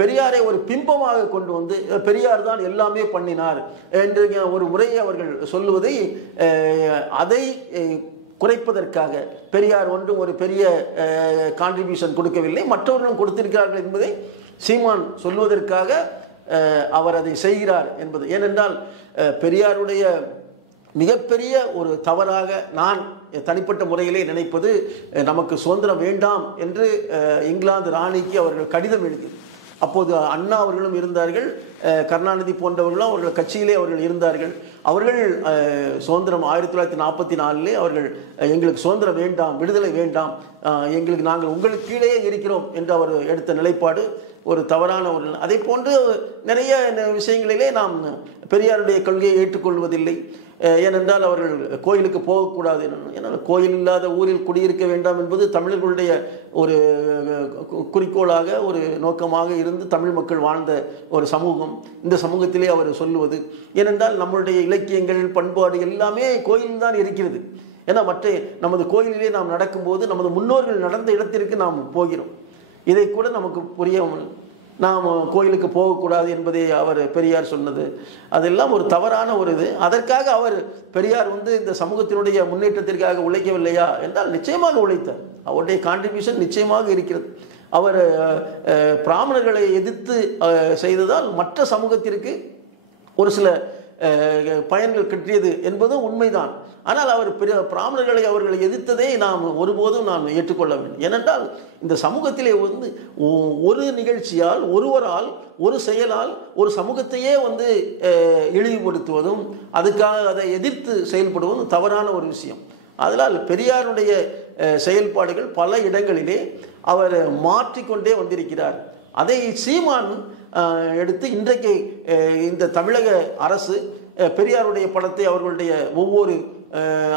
பெரியாரை ஒரு பிம்பமாக கொண்டு பெரியார் தான் எல்லாமே பண்ணினார் என்ற ஒரு முறையை அவர்கள் சொல்லுவதை அதை குறைப்பதற்காக பெரியார் ஒரு பெரிய கான்ட்ரிபியூஷன் கொடுக்கவில்லை, மற்றவர்களும் கொடுத்திருக்கிறார்கள் என்பதை சீமான் சொல்வதற்காக அவர் அதை செய்கிறார் என்பது. ஏனென்றால் பெரியாருடைய மிகப்பெரிய ஒரு தவறாக நான் தனிப்பட்ட முறையிலே நினைப்பது, நமக்கு சுதந்திரம் வேண்டாம் என்று இங்கிலாந்து ராணிக்கு அவர்கள் கடிதம் எழுதி, அப்போது அண்ணா அவர்களும் இருந்தார்கள், கருணாநிதி போன்றவர்களும் அவர்கள் கட்சியிலே அவர்கள் இருந்தார்கள். அவர்கள் சுதந்திரம் 1944 அவர்கள் எங்களுக்கு சுதந்திரம் வேண்டாம், விடுதலை வேண்டாம், நாங்கள் உங்களுக்கு கீழே இருக்கிறோம் என்று அவர் எடுத்த நிலைப்பாடு ஒரு தவறான ஒரு. அதை போன்று நிறைய விஷயங்களிலே நாம் பெரியாருடைய கொள்கையை ஏற்றுக்கொள்வதில்லை. ஏனென்றால் அவர்கள் கோயிலுக்கு போகக்கூடாது, ஏன்னால் கோயில் இல்லாத ஊரில் குடியிருக்க வேண்டாம் என்பது தமிழர்களுடைய ஒரு குறிக்கோளாக ஒரு நோக்கமாக இருந்து தமிழ் மக்கள் வாழ்ந்த ஒரு சமூகம். இந்த சமூகத்திலே அவர் சொல்லுவது ஏனென்றால் நம்மளுடைய இலக்கியங்கள் பண்பாடு எல்லாமே கோயில்தான் இருக்கிறது. ஏன்னா நமது கோயிலிலே நாம் நடக்கும்போது நமது முன்னோர்கள் நடந்த இடத்திற்கு நாம் போகிறோம். இதை கூட நமக்கு புரியாமல் நாம் கோயிலுக்கு போகக்கூடாது என்பதை அவர் பெரியார் சொன்னது அதெல்லாம் ஒரு தவறான ஒரு இது. அதற்காக அவர் பெரியார் இந்த சமூகத்தினுடைய முன்னேற்றத்திற்காக உழைக்கவில்லையா என்றால் நிச்சயமாக உழைத்தார். அவருடைய கான்ட்ரிபியூஷன் நிச்சயமாக இருக்கிறது. அவர் பிராமணர்களை எதிர்த்து செய்ததால் மற்ற சமூகத்திற்கு ஒரு சில பயன்கள் கிட்டியது என்பதும் உண்மைதான். ஆனால் அவர் பிராமணர்களை அவர்களை எதிர்த்ததை நாம் ஒருபோதும் நாம் ஏற்றுக்கொள்ள வேண்டும். ஏனென்றால் இந்த சமூகத்திலே வந்து ஒரு நிகழ்ச்சியால், ஒருவரால், ஒரு செயலால் ஒரு சமூகத்தையே வந்து இழிவுபடுத்துவதும் அதுக்காக அதை எதிர்த்து செயல்படுவதும் தவறான ஒரு விஷயம். அதனால் பெரியாருடைய செயல்பாடுகள் பல இடங்களிலே அவர் மாற்றிக்கொண்டே வந்திருக்கிறார். அதை சீமான் எடுத்து இன்றைக்கு இந்த தமிழக அரசு பெரியாருடைய படத்தை அவர்களுடைய ஒவ்வொரு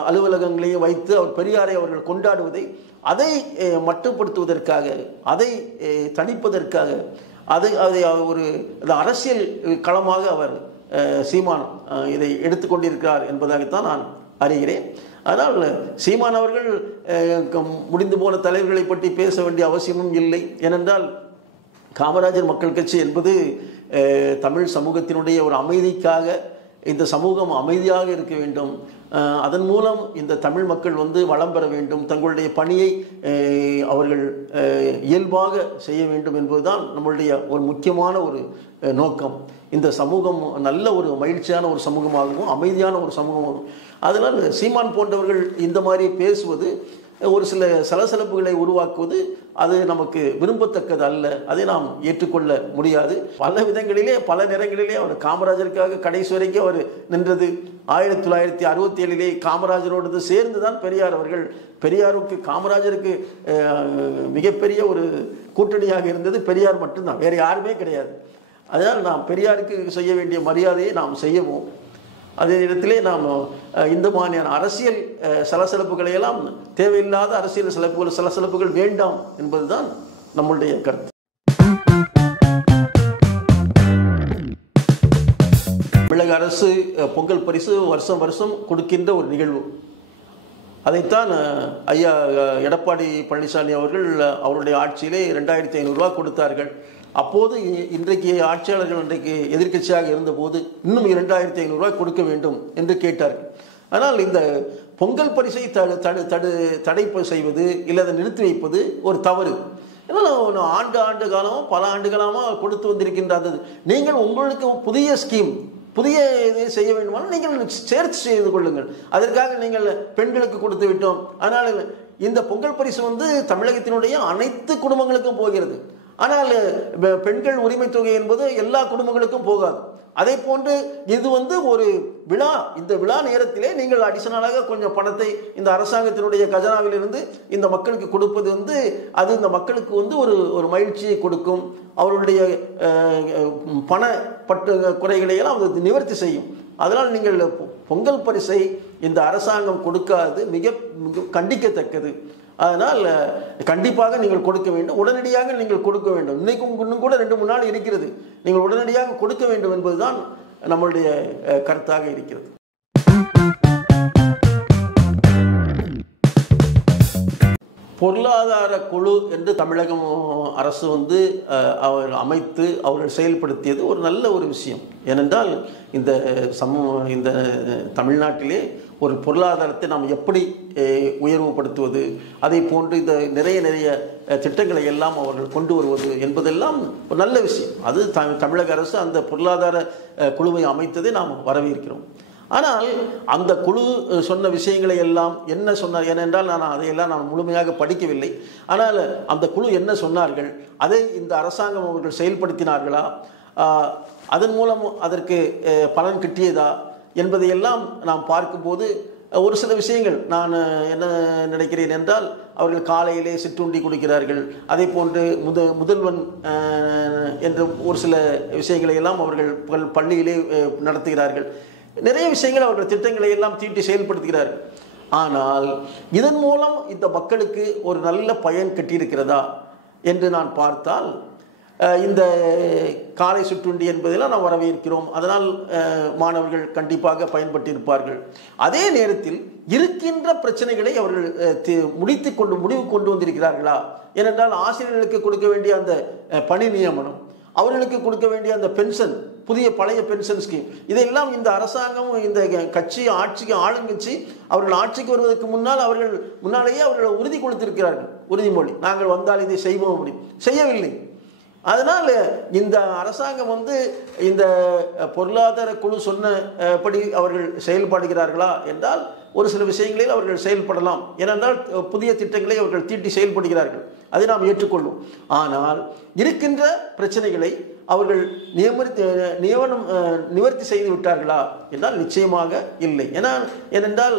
அலுவலகங்களையும் வைத்து அவர் பெரியாரை அவர்கள் கொண்டாடுவதை, அதை மட்டுப்படுத்துவதற்காக, அதை தணிப்பதற்காக, அதை ஒரு அரசியல் களமாக அவர் சீமான் இதை எடுத்துக்கொண்டிருக்கிறார் என்பதாகத்தான் நான் அறிகிறேன். ஆனால் சீமான் அவர்கள் முடிந்து போன தலைவர்களை பற்றி பேச வேண்டிய அவசியமும் இல்லை. ஏனென்றால் காமராஜர் மக்கள் கட்சி என்பது தமிழ் சமூகத்தினுடைய ஒரு அமைதிக்காக, இந்த சமூகம் அமைதியாக இருக்க வேண்டும், அதன் மூலம் இந்த தமிழ் மக்கள் வந்து வளம் பெற வேண்டும், தங்களுடைய பணியை அவர்கள் இயல்பாக செய்ய வேண்டும் என்பதுதான் நம்மளுடைய ஒரு முக்கியமான ஒரு நோக்கம். இந்த சமூகம் நல்ல ஒரு மகிழ்ச்சியான ஒரு சமூகமாகவும் அமைதியான ஒரு சமூகமாகும். அதனால் சீமான் போன்றவர்கள் இந்த மாதிரி பேசுவது, ஒரு சில சலசலப்புகளை உருவாக்குவது, அது நமக்கு விரும்பத்தக்கது அல்ல. அதை நாம் ஏற்றுக்கொள்ள முடியாது. பல விதங்களிலே பல நேரங்களிலே அவர் காமராஜருக்காக கடைசி வரைக்கும் அவர் நின்றது. 1967 காமராஜரோடு சேர்ந்து தான் பெரியார் அவர்கள், பெரியாருக்கு காமராஜருக்கு மிகப்பெரிய ஒரு கூட்டணியாக இருந்தது பெரியார் மட்டும்தான், வேறு யாருமே கிடையாது. அதனால் நாம் பெரியாருக்கு செய்ய வேண்டிய மரியாதையை நாம் செய்யவும், அதே நேரத்திலே நாம் இந்த மாதிரியான அரசியல் சலசலப்புகளை எல்லாம், தேவையில்லாத அரசியல் சலசலப்புகள் வேண்டாம் என்பதுதான் நம்முடைய கருத்து. தமிழக அரசு பொங்கல் பரிசு வருஷம் வருஷம் கொடுக்கின்ற ஒரு நிகழ்வு. அதைத்தான் ஐயா எடப்பாடி பழனிசாமி அவர்கள் அவருடைய ஆட்சியிலே 2500 ரூபா கொடுத்தார்கள். அப்போது இன்றைக்கு ஆட்சியாளர்கள் இன்றைக்கு எதிர்க்கட்சியாக இருந்தபோது இன்னும் 2500 ரூபாய் கொடுக்க வேண்டும் என்று கேட்டார்கள். ஆனால் இந்த பொங்கல் பரிசை தடை செய்வது இல்லை அதை நிறுத்தி வைப்பது ஒரு தவறு. ஏன்னா ஆண்டு காலமாக பல ஆண்டு காலமாக கொடுத்து வந்திருக்கின்றது. நீங்கள் உங்களுக்கு புதிய ஸ்கீம், புதிய இதை செய்ய வேண்டுமானால் நீங்கள் சேர்த்து செய்து கொள்ளுங்கள். அதற்காக நீங்கள் பெண்களுக்கு கொடுத்து விட்டோம், அதனால் இந்த பொங்கல் பரிசு வந்து தமிழகத்தினுடைய அனைத்து குடும்பங்களுக்கும் போகிறது. ஆனால் பெண்கள் உரிமை தொகை என்பது எல்லா குடும்பங்களுக்கும் போகாது. அதே போன்று இது வந்து ஒரு விழா, இந்த விழா நேரத்திலே நீங்கள் அடிஷனலாக கொஞ்சம் பணத்தை இந்த அரசாங்கத்தினுடைய கஜனாவிலிருந்து இந்த மக்களுக்கு கொடுப்பது வந்து அது இந்த மக்களுக்கு வந்து ஒரு மகிழ்ச்சியை கொடுக்கும், அவர்களுடைய பண பட்டு குறைகளையெல்லாம் அது நிவர்த்தி செய்யும். அதனால் நீங்கள் பொங்கல் பரிசை இந்த அரசாங்கம் கொடுக்காது மிக கண்டிக்கத்தக்கது. அதனால் கண்டிப்பாக நீங்கள் கொடுக்க வேண்டும், உடனடியாக நீங்கள் கொடுக்க வேண்டும். இன்னும் கூட 2-3 நாள் இருக்கிறது, நீங்கள் உடனடியாக கொடுக்க வேண்டும் என்பதுதான் நம்மளுடைய கருத்தாக இருக்கிறது. பொருளாதார குழு என்று தமிழகம் அரசு வந்து அவர் அமைத்து அவர்கள் செயல்படுத்தியது ஒரு நல்ல ஒரு விஷயம். ஏனென்றால் இந்த தமிழ்நாட்டிலே ஒரு பொருளாதாரத்தை நாம் எப்படி உயர்வுபடுத்துவது, அதை போன்று இந்த நிறைய திட்டங்களை எல்லாம் அவர்கள் கொண்டு வருவது என்பதெல்லாம் ஒரு நல்ல விஷயம். அது தமிழக அரசு அந்த பொருளாதார குழுவை அமைத்ததை நாம் வரவேற்கிறோம். ஆனால் அந்த குழு சொன்ன விஷயங்களை எல்லாம் என்ன சொன்னார், ஏனென்றால் அதையெல்லாம் நான் முழுமையாக படிக்கவில்லை. ஆனால் அந்த குழு என்ன சொன்னார்கள், அதை இந்த அரசாங்கம் அவர்கள் செயல்படுத்தினார்களா, அதன் மூலம் அதற்கு பலன் கிட்டியதா என்பதையெல்லாம் நாம் பார்க்கும்போது ஒரு சில விஷயங்கள் நான் என்ன நினைக்கிறேன் என்றால், அவர்கள் காலையிலே சிற்றுண்டி கொடுக்கிறார்கள், அதே போன்று முதல்வன் என்ற ஒரு சில விஷயங்களை எல்லாம் அவர்கள் பள்ளியிலே நடத்துகிறார்கள். நிறைய விஷயங்கள் அவர்கள் திட்டங்களை எல்லாம் தீட்டி செயல்படுத்துகிறார்கள். ஆனால் இதன் மூலம் இந்த மக்களுக்கு ஒரு நல்ல பயன் கிட்டியிருக்கிறதா என்று நான் பார்த்தால், இந்த காலை சிற்றுண்டி என்பதெல்லாம் நாம் வரவேற்கிறோம். அதனால் மாணவர்கள் கண்டிப்பாக பயன்பட்டிருப்பார்கள். அதே நேரத்தில் இருக்கின்ற பிரச்சனைகளை அவர்கள் முடிவு கொண்டு வந்திருக்கிறார்களா? ஏனென்றால் ஆசிரியர்களுக்கு கொடுக்க வேண்டிய அந்த பணி நியமனம், அவர்களுக்கு கொடுக்க வேண்டிய அந்த பென்ஷன், பழைய பென்ஷன் ஸ்கீம், இதையெல்லாம் இந்த அரசாங்கம், இந்த ஆளுங்கட்சி அவர்கள் ஆட்சிக்கு வருவதற்கு முன்னாலேயே அவர்கள் உறுதி கொடுத்திருக்கிறார்கள். உறுதிமொழி, நாங்கள் வந்தால் இதை செய்வோம் அப்படின்னு. செய்யவில்லை. அதனால் இந்த அரசாங்கம் வந்து இந்த பொருளாதார குழு சொன்னபடி அவர்கள் செயல்படுகிறார்களா என்றால் ஒரு சில விஷயங்களில் அவர்கள் செயல்படலாம். ஏனென்றால் புதிய திட்டங்களை அவர்கள் தீட்டி செயல்படுகிறார்கள், அதை நாம் ஏற்றுக்கொள்ளும். ஆனால் இருக்கின்ற பிரச்சனைகளை அவர்கள் நிவர்த்தி செய்து விட்டார்களா என்றால் நிச்சயமாக இல்லை. ஏனென்றால்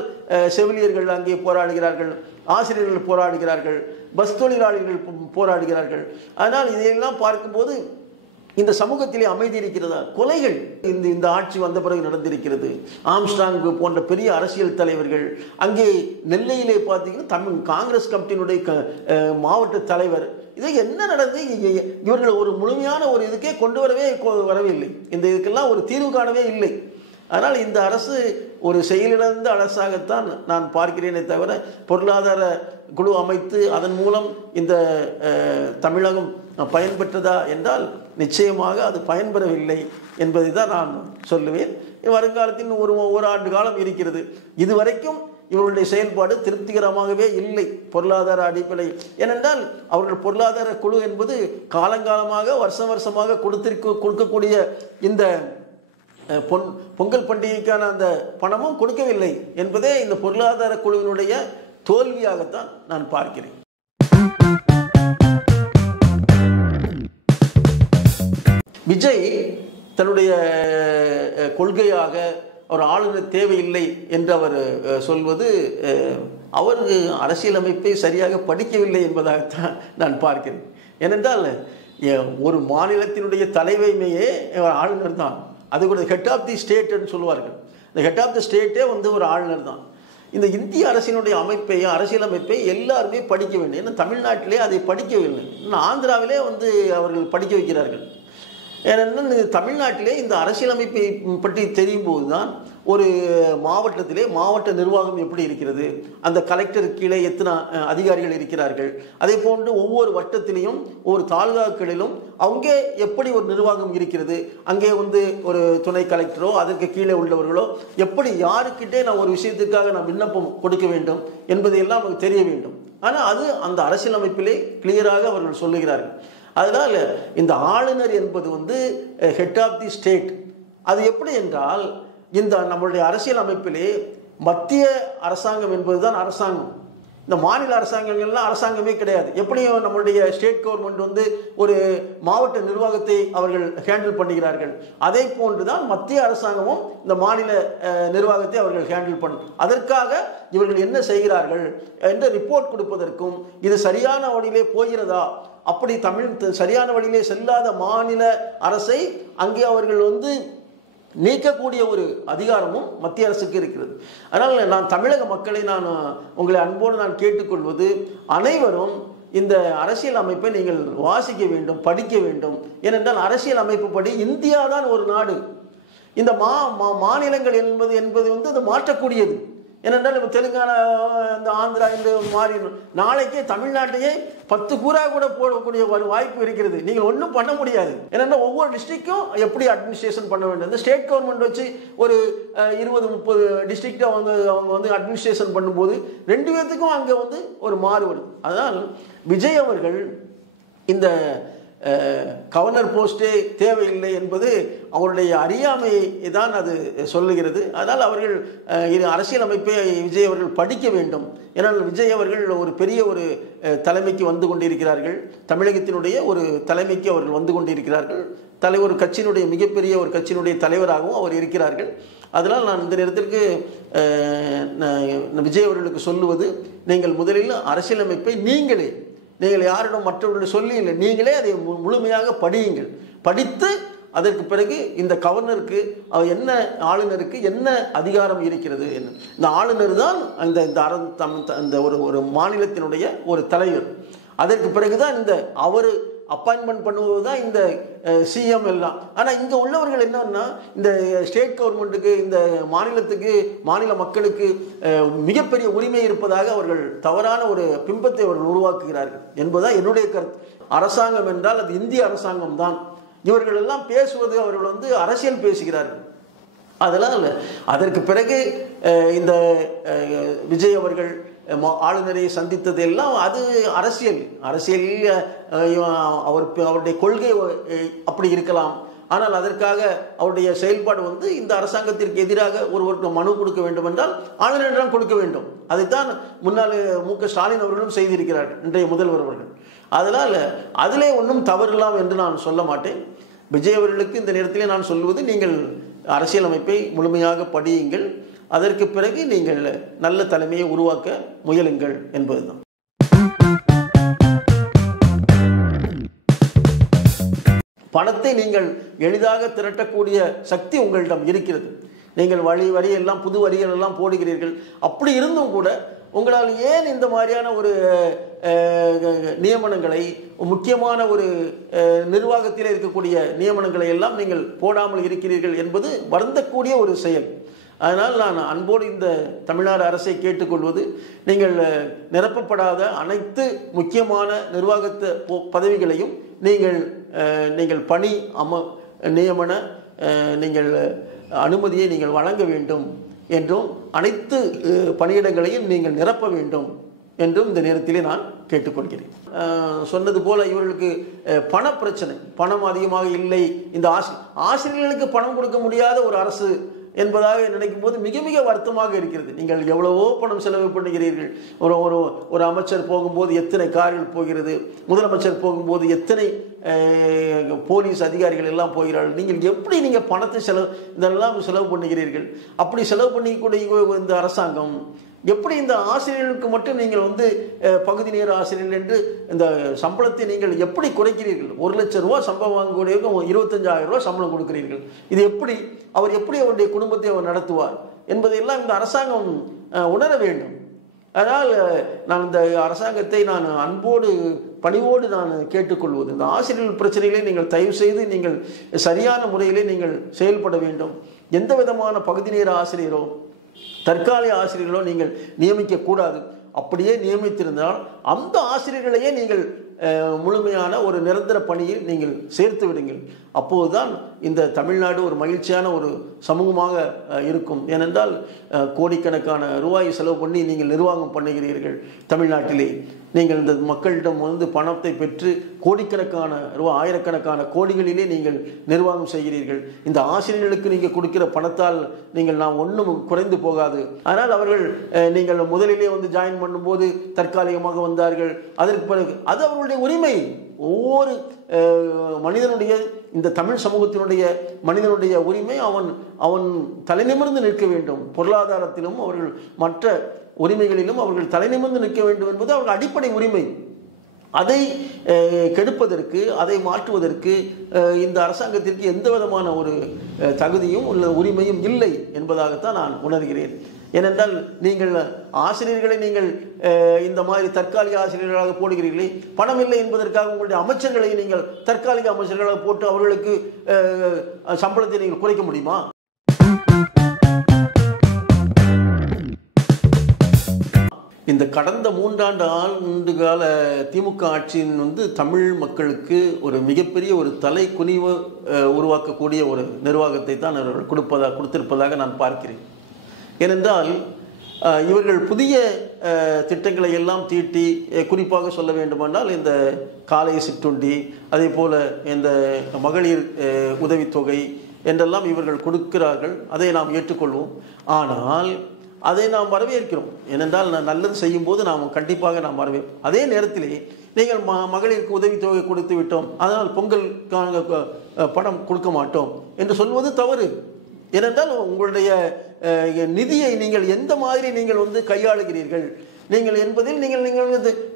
செவிலியர்கள் அங்கே போராடுகிறார்கள், ஆசிரியர்கள் போராடுகிறார்கள், பஸ் தொழிலாளர்கள் போராடுகிறார்கள். அதனால் இதையெல்லாம் பார்க்கும்போது இந்த சமூகத்திலே அமைதி இருக்கிறதா? கொலைகள் இந்த ஆட்சி வந்த பிறகு நடந்திருக்கிறது. ஆம்ஸ்ட்ராங் போன்ற பெரிய அரசியல் தலைவர்கள், அங்கே நெல்லையிலே பார்த்தீங்கன்னா காங்கிரஸ் கமிட்டியினுடைய மாவட்ட தலைவர், இது என்ன நடந்து இவர்கள் ஒரு முழுமையான ஒரு இதுக்கே கொண்டு வரவில்லை. இந்த இதுக்கெல்லாம் ஒரு தீர்வு காணவே இல்லை. அதனால் இந்த அரசு ஒரு செயலிழந்த அரசாகத்தான் நான் பார்க்கிறேனே தவிர பொருளாதார குழு அமைத்து அதன் மூலம் இந்த தமிழகம் பயன்பெற்றதா என்றால் நிச்சயமாக அது பயன்பெறவில்லை என்பதை தான் நான் சொல்லுவேன். வருங்காலத்தில் ஒரு ஆண்டு காலம் இருக்கிறது. இதுவரைக்கும் இவர்களுடைய செயல்பாடு திருப்திகரமாகவே இல்லை பொருளாதார அடிப்படை. ஏனென்றால் அவர்கள் பொருளாதார குழு என்பது காலங்காலமாக வருஷமாக கொடுக்கக்கூடிய இந்த பொங்கல் பண்டிகைக்கான அந்த பணமும் கொடுக்கவில்லை என்பதே இந்த பொருளாதார குழுவினுடைய தோல்வியாகத்தான் நான் பார்க்கிறேன். விஜய் தன்னுடைய கொள்கையாக ஒரு ஆளுநர் தேவையில்லை என்று அவர் சொல்வது அவர் அரசியலமைப்பை சரியாக படிக்கவில்லை என்பதாகத்தான் நான் பார்க்கிறேன். ஏனென்றால் ஒரு மாநிலத்தினுடைய தலைமையே ஆளுநர் தான். அது கூட ஹெட் ஆஃப் தி ஸ்டேட்னு சொல்லுவார்கள். இந்த ஹெட் ஆஃப் தி ஸ்டேட்டே வந்து ஒரு ஆளுநர் தான். இந்த இந்திய அரசினுடைய அரசியலமைப்பை எல்லாருமே படிக்க வேண்டும். ஏன்னா தமிழ்நாட்டிலே அதை படிக்கவில்லை, இன்னும் ஆந்திராவிலே வந்து அவர்கள் படிக்க வைக்கிறார்கள். ஏனென்றால் தமிழ்நாட்டிலே இந்த அரசியலமைப்பை பற்றி தெரியும் போது தான் ஒரு மாவட்டத்திலே மாவட்ட நிர்வாகம் எப்படி இருக்கிறது, அந்த கலெக்டருக்கு கீழே எத்தனை அதிகாரிகள் இருக்கிறார்கள், அதே போன்று ஒவ்வொரு வட்டத்திலையும் ஒவ்வொரு தாலுகாக்களிலும் அங்கே எப்படி ஒரு நிர்வாகம் இருக்கிறது, அங்கே வந்து ஒரு துணை கலெக்டரோ அதற்கு கீழே உள்ளவர்களோ எப்படி யாருக்கிட்டே நான் ஒரு விஷயத்துக்காக நான் விண்ணப்பம் கொடுக்க வேண்டும் என்பதையெல்லாம் நமக்கு தெரிய வேண்டும். ஆனால் அது அந்த அரசியலமைப்பிலே கிளியராக அவர்கள் சொல்லுகிறார்கள். அதனால் இந்த ஆளுநர் என்பது வந்து ஹெட் ஆஃப் தி ஸ்டேட். அது எப்படி என்றால் இந்த நம்மளுடைய அரசியல் அமைப்பிலே மத்திய அரசாங்கம் என்பதுதான் அரசாங்கம். இந்த மாநில அரசாங்கங்கள்லாம் அரசாங்கமே கிடையாது. எப்படியும் நம்மளுடைய ஸ்டேட் கவர்மெண்ட் வந்து ஒரு மாவட்ட நிர்வாகத்தை அவர்கள் ஹேண்டில் பண்ணுகிறார்கள், அதே போன்றுதான் மத்திய அரசாங்கமும் இந்த மாநில நிர்வாகத்தை அவர்கள் ஹேண்டில் பண்ணும். அதற்காக இவர்கள் என்ன செய்கிறார்கள் என்ற ரிப்போர்ட் கொடுப்பதற்கும் இது சரியான வழியிலே போகிறதா, அப்படி சரியான வழியிலே செல்லாத மாநில அரசை அங்கே அவர்கள் வந்து நீக்கக்கூடிய ஒரு அதிகாரமும் மத்திய அரசுக்கு இருக்கிறது. அதனால் நான் தமிழக மக்களை உங்களை அன்போடு நான் கேட்டுக்கொள்வது, அனைவரும் இந்த அரசியல் அமைப்பை நீங்கள் வாசிக்க வேண்டும், படிக்க வேண்டும். ஏனென்றால் அரசியல் அமைப்பு படி இந்தியா தான் ஒரு நாடு. இந்த மாநிலங்கள் என்பது வந்து அது மாற்றக்கூடியது. ஏனென்றால் இப்போ தெலுங்கானா, இந்த ஆந்திரா என்று மாறி நாளைக்கே தமிழ்நாட்டையே 10 கூறா கூட போடக்கூடிய ஒரு வாய்ப்பு இருக்கிறது. நீங்கள் ஒன்றும் பண்ண முடியாது. ஏன்னா ஒவ்வொரு டிஸ்ட்ரிக்டும் எப்படி அட்மினிஸ்ட்ரேஷன் பண்ண வேண்டும். இந்த ஸ்டேட் கவர்மெண்ட் வச்சு ஒரு 20-30 டிஸ்ட்ரிக்டை அவங்க வந்து அட்மினிஸ்ட்ரேஷன் பண்ணும்போது 2 பேர்த்துக்கும் அங்கே வந்து ஒரு மாறுபடும். அதனால் விஜய் அவர்கள் இந்த கவர்னர் போஸ்டே தேவையில்லை என்பது அவருடைய அறியாமையை தான் அது சொல்லுகிறது. அதனால் அவர்கள் அரசியல் அமைப்பை விஜய் அவர்கள் படிக்க வேண்டும். ஏன்னால் விஜய் அவர்கள் ஒரு பெரிய ஒரு தலைமைக்கு வந்து கொண்டிருக்கிறார்கள். தமிழகத்தினுடைய ஒரு தலைமைக்கு அவர்கள் வந்து கொண்டிருக்கிறார்கள். ஒரு கட்சியினுடைய மிகப்பெரிய ஒரு கட்சியினுடைய தலைவராகவும் அவர் இருக்கிறார்கள். அதனால் நான் இந்த நேரத்திற்கு விஜய் அவர்களுக்கு சொல்லுவது, நீங்கள் முதலில் அரசியலமைப்பை நீங்கள் யாரிடம் மற்றவர்கள் சொல்லி இல்லை, நீங்களே அதை முழுமையாக படியுங்கள். படித்து அதற்கு பிறகு இந்த கவர்னருக்கு என்ன, ஆளுநருக்கு என்ன அதிகாரம் இருக்கிறது, என்ன இந்த ஆளுநர் தான் இந்த ஒரு மாநிலத்தினுடைய ஒரு தலைவர். அதற்கு பிறகுதான் இந்த அவர் அப்பாயின்மெண்ட் பண்ணுவது தான் இந்த சிஎம் எல்லாம். ஆனால் இங்கே உள்ளவர்கள் என்னன்னா இந்த ஸ்டேட் கவர்மெண்ட்டுக்கு, இந்த மாநில மக்களுக்கு மிகப்பெரிய உரிமை இருப்பதாக அவர்கள் தவறான ஒரு பிம்பத்தை அவர்கள் உருவாக்குகிறார்கள் என்பதுதான் என்னுடைய கருத்து. அரசாங்கம் என்றால் அது இந்திய அரசாங்கம் தான். இவர்கள் எல்லாம் பேசுவது அவர்கள் வந்து அரசியல் பேசுகிறார்கள். அதனால் அதற்கு பிறகு இந்த விஜய் அவர்கள் ஆளுநரை சந்தித்தது எல்லாம் அது அரசியலில் அவருடைய கொள்கை அப்படி இருக்கலாம். ஆனால் அதற்காக அவருடைய செயல்பாடு இந்த அரசாங்கத்திற்கு எதிராக ஒருவருக்கு மனு கொடுக்க வேண்டும் என்றால் ஆளுநரிடம் கொடுக்க வேண்டும். அதைத்தான் முன்னாள் மு.க. ஸ்டாலின் அவர்களும் செய்திருக்கிறார்கள், இன்றைய முதல்வர் அவர்கள். அதனால் அதிலே ஒன்றும் தவறில்லாம் என்று நான் சொல்ல மாட்டேன். விஜய் அவர்களுக்கு இந்த நேரத்திலே நான் சொல்வது, நீங்கள் அரசியலமைப்பை முழுமையாக படியுங்கள், அதற்கு பிறகு நீங்கள் நல்ல தலைமையை உருவாக்க முயலுங்கள் என்பதுதான். பணத்தை நீங்கள் எளிதாக திரட்டக்கூடிய சக்தி உங்களிடம் இருக்கிறது. நீங்கள் வரி எல்லாம் புது வரிகள் எல்லாம் போடுகிறீர்கள். அப்படி இருந்தும் கூட உங்களால் ஏன் இந்த மாதிரியான ஒரு நியமனங்களை, முக்கியமான ஒரு நிர்வாகத்தில் இருக்கக்கூடிய நியமனங்களை எல்லாம் நீங்கள் போடாமல் இருக்கிறீர்கள் என்பது வருந்தக்கூடிய ஒரு செயல். அதனால் நான் அன்போடு இந்த தமிழ்நாடு அரசை கேட்டுக்கொள்வது, நீங்கள் நிரப்பப்படாத அனைத்து முக்கியமான நிர்வாகத்து பதவிகளையும் நீங்கள் பணி நியமன நீங்கள் அனுமதியை நீங்கள் வழங்க வேண்டும் என்றும், அனைத்து பணியிடங்களையும் நீங்கள் நிரப்ப வேண்டும் என்றும் இந்த நேரத்திலே நான் கேட்டுக்கொள்கிறேன். சொன்னது போல இவர்களுக்கு பண பிரச்சனை, பணம் அதிகமாக இல்லை. இந்த ஆசிரியர்களுக்கு பணம் கொடுக்க முடியாத ஒரு அரசு என்பதாக நினைக்கும் போது மிக மிக வருத்தமாக இருக்கிறது. நீங்கள் எவ்வளவோ பணம் செலவு பண்ணுகிறீர்கள். ஒரு அமைச்சர் போகும்போது எத்தனை கார்கள் போகிறது, முதலமைச்சர் போகும்போது எத்தனை போலீஸ் அதிகாரிகள் எல்லாம் போகிறார்கள். நீங்கள் எப்படி பணத்தை இதெல்லாம் செலவு பண்ணுகிறீர்கள்? அப்படி செலவு பண்ணிக்கூடிய இந்த அரசாங்கம் எப்படி இந்த ஆசிரியர்களுக்கு மட்டும் நீங்கள் பகுதி நேர ஆசிரியர்கள் என்று இந்த சம்பளத்தை நீங்கள் எப்படி குறைக்கிறீர்கள்? 1 லட்சம் ரூபாய் சம்பளம் வாங்கக்கூடியவர்கள் 25,000 ரூபாய் சம்பளம் கொடுக்கிறீர்கள். இது எப்படி அவருடைய குடும்பத்தை அவர் நடத்துவார் என்பதையெல்லாம் இந்த அரசாங்கம் உணர வேண்டும். அதனால் நான் இந்த அரசாங்கத்தை நான் அன்போடு பணிவோடு நான் கேட்டுக்கொள்வது, இந்த ஆசிரியர்கள் பிரச்சனைகளை நீங்கள் தயவு செய்து நீங்கள் சரியான முறையிலே நீங்கள் செயல்பட வேண்டும். எந்த விதமான பகுதி நேர ஆசிரியரோ தற்காலிக ஆசிரியர்களோ நீங்கள் நியமிக்க கூடாது. அப்படியே நியமித்திருந்தால் அந்த ஆசிரியர்களையே நீங்கள் முழுமையான ஒரு நிரந்தர பணியில் நீங்கள் சேர்த்து விடுங்கள். அப்போதுதான் இந்த தமிழ்நாடு ஒரு மகிழ்ச்சியான ஒரு சமூகமாக இருக்கும். ஏனென்றால் கோடிக்கணக்கான ரூபாய் செலவு பண்ணி நீங்கள் நிர்வாகம் பண்ணுகிறீர்கள். தமிழ்நாட்டிலே நீங்கள் இந்த மக்களிடம் பணத்தை பெற்று கோடிக்கணக்கான ரூபாய், ஆயிரக்கணக்கான கோடிகளிலே நீங்கள் நிர்வாகம் செய்கிறீர்கள். இந்த ஆசிரியர்களுக்கு நீங்கள் கொடுக்கிற பணத்தால் நாம் ஒன்றும் குறைந்து போகாது. ஆனால் அவர்கள் நீங்கள் முதலிலே ஜாயின் பண்ணும்போது தற்காலிகமாக வந்தார்கள். அதற்கு பிறகு அது அவர்களுடைய உரிமை. ஒவ்வொரு மனிதனுடைய, இந்த தமிழ் சமூகத்தினுடைய மனிதனுடைய உரிமை, அவன் தலைநிமிர்ந்து நிற்க வேண்டும். பொருளாதாரத்திலும் அவர்கள் மற்ற உரிமைகளிலும் அவர்கள் தலைநிமிர்ந்து நிற்க வேண்டும் என்பது அவர்கள் அடிப்படை உரிமை. அதை கெடுப்பதற்கு, அதை மாற்றுவதற்கு இந்த அரசாங்கத்திற்கு எந்த விதமான ஒரு தகுதியும் உரிமையும் இல்லை என்பதாகத்தான் நான் உணர்கிறேன். ஏனென்றால் நீங்கள் ஆசிரியர்களை நீங்கள் இந்த மாதிரி தற்காலிக ஆசிரியர்களாக போடுகிறீர்களே, பணம் இல்லை என்பதற்காக உங்களுடைய அமைச்சர்களை நீங்கள் தற்காலிக அமைச்சர்களாக போட்டு அவர்களுக்கு சம்பளத்தை நீங்கள் குறைக்க முடியுமா? இந்த கடந்த 3 ஆண்டு கால திமுக ஆட்சியின் தமிழ் மக்களுக்கு ஒரு மிகப்பெரிய ஒரு தலை குனிவு உருவாக்கக்கூடிய ஒரு நிர்வாகத்தை தான் அவர்கள் கொடுத்திருப்பதாக நான் பார்க்கிறேன். ஏனென்றால் இவர்கள் புதிய திட்டங்களை எல்லாம் தீட்டி, குறிப்பாக சொல்ல வேண்டுமென்றால் இந்த காலை சிற்றுண்டி, அதே போல இந்த மகளிர் உதவித்தொகை என்றெல்லாம் இவர்கள் கொடுக்கிறார்கள். அதை நாம் ஏற்றுக்கொள்வோம். ஆனால் அதை நாம் வரவேற்கிறோம். ஏனென்றால் நல்லது செய்யும் போது நாம் கண்டிப்பாக நாம் வரவேற்போம். அதே நேரத்திலே நீங்கள் மகளிருக்கு உதவித்தொகை கொடுத்து விட்டோம், அதனால் பொங்கல் பணம் கொடுக்க மாட்டோம் என்று சொல்வது தவறு. ஏனென்றால் உங்களுடைய நிதியை நீங்கள் எந்த மாதிரி நீங்கள் கையாளுகிறீர்கள் நீங்கள் என்பதில் நீங்கள்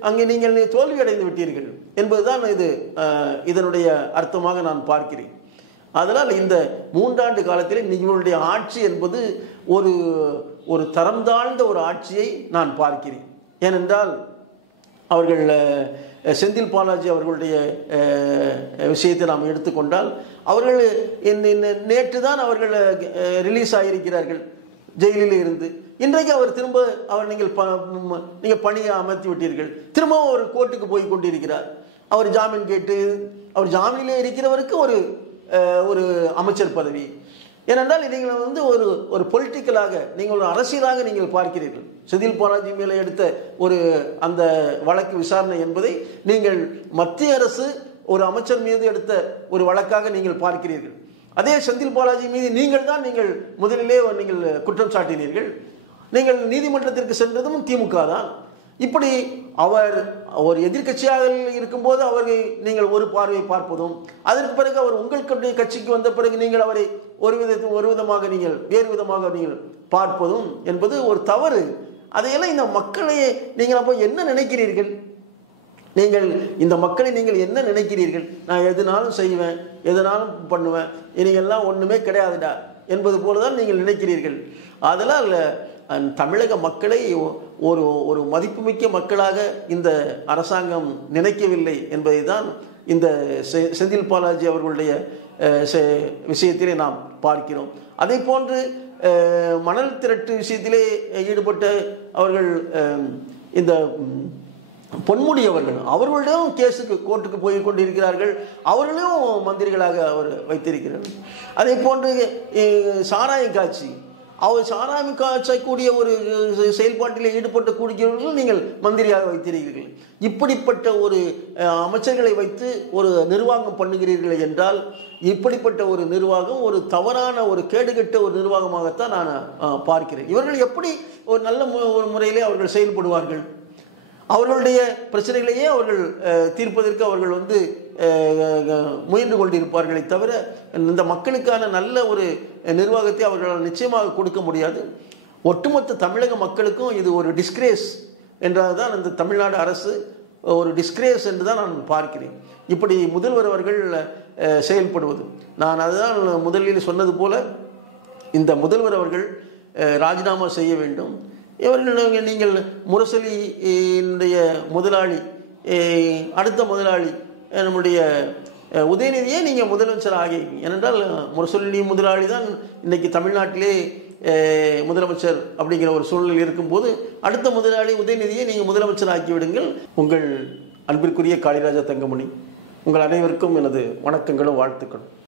அங்கே நீங்கள் தோல்வி அடைந்து விட்டீர்கள் என்பதுதான் இதனுடைய அர்த்தமாக நான் பார்க்கிறேன். அதனால் இந்த 3 ஆண்டு காலத்திலே நீங்களுடைய ஆட்சி என்பது ஒரு தரம் தாழ்ந்த ஒரு ஆட்சியை நான் பார்க்கிறேன். ஏனென்றால் அவர்கள் செந்தில் பாலாஜி அவர்களுடைய விஷயத்தை நாம் எடுத்துக்கொண்டால், அவர்கள் நேற்று தான் அவர்கள் ரிலீஸ் ஆகியிருக்கிறார்கள் ஜெயிலில் இருந்து. இன்றைக்கு அவர் திரும்ப நீங்கள் பணியை அமர்த்தி விட்டீர்கள். திரும்பவும் அவர் கோர்ட்டுக்கு போய் கொண்டிருக்கிறார். அவர் ஜாமீன் கேட்டு, அவர் ஜாமீனிலே இருக்கிறவருக்கு ஒரு அமைச்சர் பதவி. ஏனென்றால் நீங்கள் ஒரு பொலிட்டிக்கலாக, நீங்கள் ஒரு அரசியலாக நீங்கள் பார்க்கிறீர்கள். செந்தில் பாலாஜி மேலே எடுத்த ஒரு அந்த வழக்கு விசாரணை என்பதை நீங்கள் மத்திய அரசு ஒரு அமைச்சர் மீது எடுத்த ஒரு வழக்காக நீங்கள் பார்க்கிறீர்கள். அதே செந்தில் பாலாஜி மீது நீங்கள் முதலிலே நீங்கள் குற்றம் சாட்டினீர்கள். நீங்கள் நீதிமன்றத்திற்கு சென்றதும் திமுக தான். இப்படி அவர் ஒரு எதிர்கட்சியாக இருக்கும்போது அவரை நீங்கள் ஒரு பார்வை பார்ப்பதும், அதற்கு பிறகு அவர் உங்களுடைய கட்சிக்கு வந்த பிறகு நீங்கள் அவரை ஒரு விதமாக நீங்கள் வேறு விதமாக நீங்கள் பார்ப்பதும் என்பது ஒரு தவறு. அதையெல்லாம் இந்த மக்களை நீங்கள் அப்போ என்ன நினைக்கிறீர்கள்? நீங்கள் இந்த மக்களை நீங்கள் என்ன நினைக்கிறீர்கள்? நான் எதுனாலும் செய்வேன், எதனாலும் பண்ணுவேன், இனியெல்லாம் ஒன்றுமே கிடையாதுடா என்பது போலதான் நீங்கள் நினைக்கிறீர்கள். அதெல்லாம் தமிழக மக்களை ஒரு மதிப்புமிக்க மக்களாக இந்த அரசாங்கம் நினைக்கவில்லை என்பதை தான் இந்த செந்தில் பாலாஜி அவர்களுடைய விஷயத்திலே நாம் பார்க்கிறோம். அதே போன்று மணல் திரட்டு விஷயத்திலே ஈடுபட்ட அவர்கள் இந்த பொன்முடி அவர்களிடம் கேஸுக்கு கோர்ட்டுக்கு போய் கொண்டிருக்கிறார்கள். அவர்களையும் மந்திரிகளாக அவர் வைத்திருக்கிறார்கள். அதே போன்று சாராயம் காட்சி, அவர் சாராயம் காய்ச்சக்கூடிய ஒரு செயல்பாட்டில் ஈடுபட்ட கூடியவர்களும் நீங்கள் மந்திரியாக வைத்திருக்கிறீர்கள். இப்படிப்பட்ட ஒரு அமைச்சர்களை வைத்து ஒரு நிர்வாகம் பண்ணுகிறீர்கள் என்றால், இப்படிப்பட்ட ஒரு நிர்வாகம் ஒரு தவறான ஒரு கேடுகட்ட ஒரு நிர்வாகமாகத்தான் நான் பார்க்கிறேன். இவர்கள் எப்படி ஒரு நல்ல ஒரு முறையிலே அவர்கள் செயல்படுவார்கள்? அவர்களுடைய பிரச்சனைகளையே அவர்கள் தீர்ப்பதற்கு அவர்கள் முயன்று கொண்டிருப்பார்களே தவிர இந்த மக்களுக்கான நல்ல ஒரு நிர்வாகத்தை அவர்களால் நிச்சயமாக கொடுக்க முடியாது. ஒட்டுமொத்த தமிழக மக்களுக்கும் இது ஒரு டிஸ்கிரேஸ் என்றதான் இந்த தமிழ்நாடு அரசு ஒரு டிஸ்கிரேஸ் என்று தான் நான் பார்க்கிறேன். இப்படி முதல்வர் அவர்கள் செயல்படுவது, நான் அதுதான் முதலில் சொன்னது போல இந்த முதல்வர் அவர்கள் ராஜினாமா செய்ய வேண்டும். இவர்கள் நீங்கள் முரசொலியினுடைய முதலாளி, அடுத்த முதலாளி நம்முடைய உதயநிதியே நீங்கள் முதலமைச்சர் ஆகியிருக்கீங்க. ஏனென்றால் முரசொலி முதலாளி தான் இன்றைக்கி தமிழ்நாட்டிலே முதலமைச்சர் அப்படிங்கிற ஒரு சூழ்நிலை இருக்கும்போது அடுத்த முதலாளி உதயநிதியை நீங்கள் முதலமைச்சர் ஆக்கிவிடுங்கள். உங்கள் அன்பிற்குரிய காளிராஜா தங்கமணி, உங்கள் அனைவருக்கும் எனது வணக்கங்களும் வாழ்த்துக்களும்.